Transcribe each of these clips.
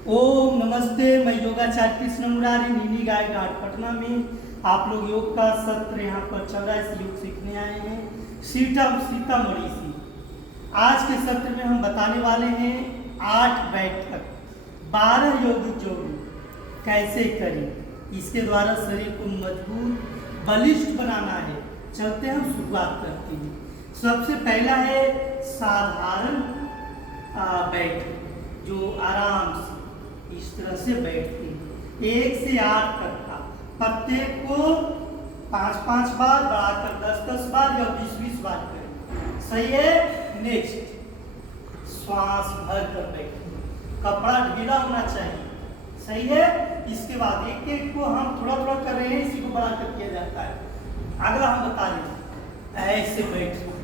ओम नमस्ते। मैं योगाचार्य कृष्ण मुरारी नीनी गाय घाट पटना में आप लोग योग का सत्र यहाँ पर चल रहा है। इस योग सीखने आए हैं सीतामढ़ी से। आज के सत्र में हम बताने वाले हैं 8 बैठक 12 योगिक जोड़ी कैसे करें। इसके द्वारा शरीर को मजबूत बलिष्ठ बनाना है। चलते हैं, हम शुरुआत करते हैं। सबसे पहला है साधारण बैठक, जो आराम से इस तरह से बैठते हैं 1 से 8 तक का। प्रत्येक को 5-5 बार बढ़ाकर 10-10 बार या 20-20 बार करें। सही है। नेक्स्ट, श्वास भर कर बैठें, कपड़ा ढीला होना चाहिए। सही है। इसके बाद एक एक को हम थोड़ा थोड़ा कर रहे हैं, इसी को बढ़ाकर किया जाता है। अगला हम बता दें, ऐसे बैठना है,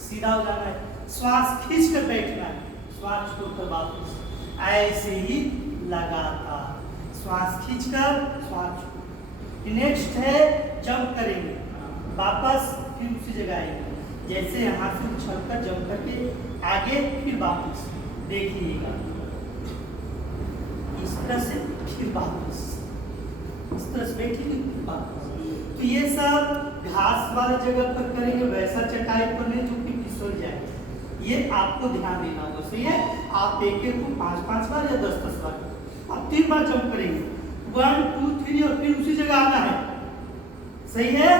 सीधा हो जाना है, श्वास खींच कर बैठना है, श्वास छोड़कर वापस ऐसे ही लगातार श्वास खींचकर श्वास छोड़। नेक्स्ट है जंप करेंगे, वापस फिर उसी जगह आएंगे, जैसे यहाँ से उछलकर जंप करके आगे फिर वापस। देखिएगा इस तरह से, फिर वापस इस तरह से बैठेंगे, फिर वापस। तो ये सब घास वाला जगह पर करेंगे, वैसा चटाई पर नहीं जो कि फिसल जाए। ये आपको ध्यान देना होगा। सही है। आप एक एक को 5-5 बार या 10-10 बार, अब 3 बार जंप करेंगे, 1 2 3 और फिर उसी जगह आना है। सही है।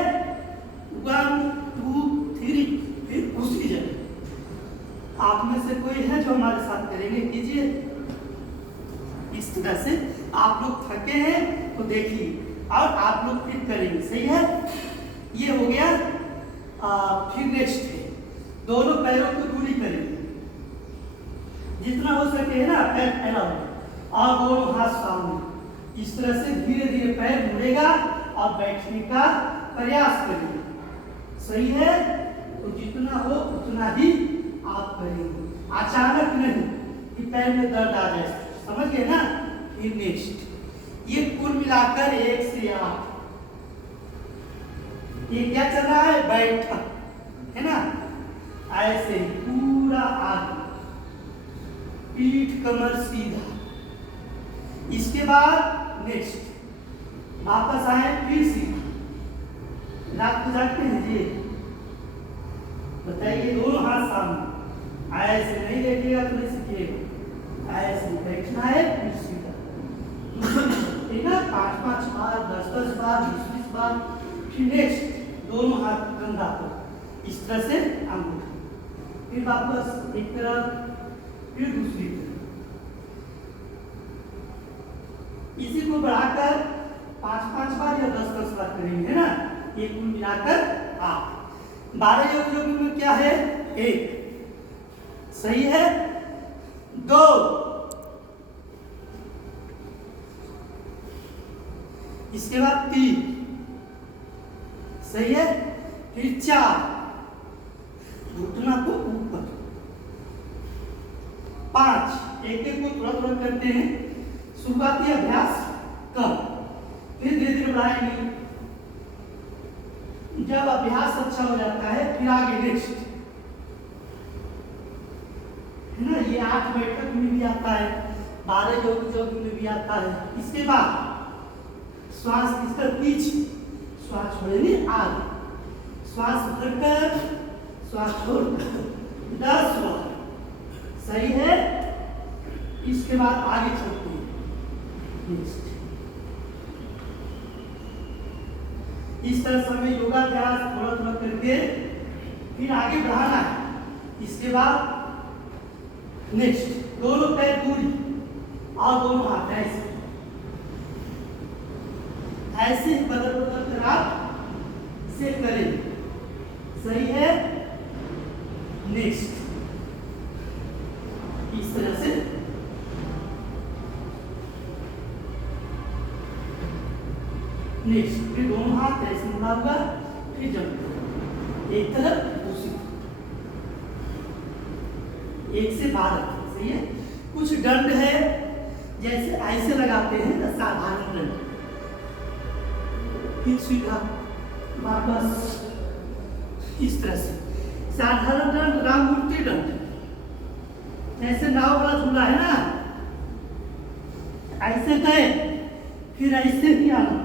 1 2 3 फिर उसी जगह। आप में से कोई है जो हमारे साथ करेंगे? कीजिए इस तरह से। आप लोग थके हैं तो देखिए, और आप लोग फिर करेंगे। सही है। ये हो गया। फिर नेक्स्ट है दोनों पैरों को दूरी करेंगे, जितना हो सके है ना, पैर फैलाओ और दोनों हाथ सामने। इस तरह से धीरे धीरे पैर मुड़ेगा और बैठने का प्रयास करेंगे। सही है। तो जितना हो उतना ही आप करेंगे, अचानक नहीं कि पैर में दर्द आ जाए। समझ गए ना। फिर नेक्स्ट, ये कुल मिलाकर 1 से 8। ये क्या चल रहा है? बैठक है ना। ऐसे पूरा आगे, पीठ कमर सीधा। इसके बाद नेक्स्ट वापस आए, फिर सीधा। रात को जागते हैं जी? बताइए। दोनों हाथ सामने, ऐसे नहीं देखिएगा तो नहीं सीखिएगा। ऐसे बैठना है, फिर सीधा। ठीक है। 5-5 बार, 10-10 बार, 20-20 बार। फिर नेक्स्ट दोनों हाथ कंधा पर इस तरह से अंगूठा, फिर वापस एक तरफ, फिर दूसरी तरफ। इसी को बढ़ाकर 5-5 बार या 10-10 बार करेंगे, है ना। ये कुल मिलाकर 8। 12 योग में क्या है? 1। सही है। 2, इसके बाद 3। सही है। फिर 4, घुटना को ऊपर। 5, एक एक को थोड़ा थोड़ा करते हैं। शुरुआती अभ्यास कम, फिर धीरे धीरे बढ़ाएंगे। जब अभ्यास अच्छा हो जाता है फिर आगे नेक्स्ट, है ना। ये 8 बैठक में भी आता है, 12 योग में भी आता है। इसके बाद श्वास खींचकर पीछे, श्वास छोड़ेंगे आगे, श्वास भरकर श्वास छोड़कर 10 बार। सही है। इसके बाद आगे चलते हैं। इस तरह से हमें योगाभ्यास थोड़ा थोड़ा करके फिर आगे बढ़ाना है। इसके बाद नेक्स्ट दोनों पैर दूरी और दोनों हाथ ऐसे ऐसे ही बदल बदल कर आप से करें। सही है। नेक्स्ट इस तरह से नेक्स्ट, फिर दोनों हाथ ऐसे मुड़ा हुआ, फिर जंप एक तरफ दूसरी, 1 से 12। सही है। कुछ दंड है, जैसे ऐसे लगाते हैं ना, साधारण दंड, फिर सीधा वापस इस तरह से। साधारण दंड, राममूर्ति दंड, जैसे नाव वाला झूला है ना, ऐसे गए, फिर ऐसे भी आना,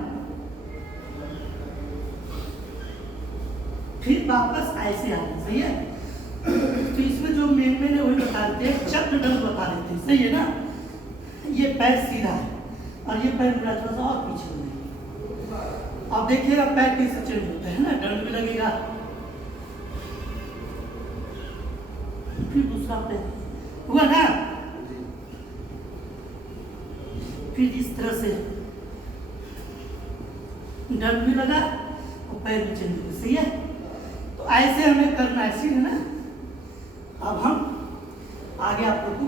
फिर वापस ऐसे आना। सही है? तो इसमें जो मेन है वही बता देते हैं, चक्र दंड बता देते हैं। सही है ना? ये पैर सीधा है और ये पैर मेरा थोड़ा सा और पीछे में है। अब देखिएगा पैर कैसे चेंज होता है ना, दंड भी लगेगा। फिर दूसरा पैर हुआ ना, फिर इस तरह से दंड भी लगा और पैर भी चेंज हुआ। सही है? तो ऐसे हमें करना है। ठीक है ना? अब हम आगे आप लोग को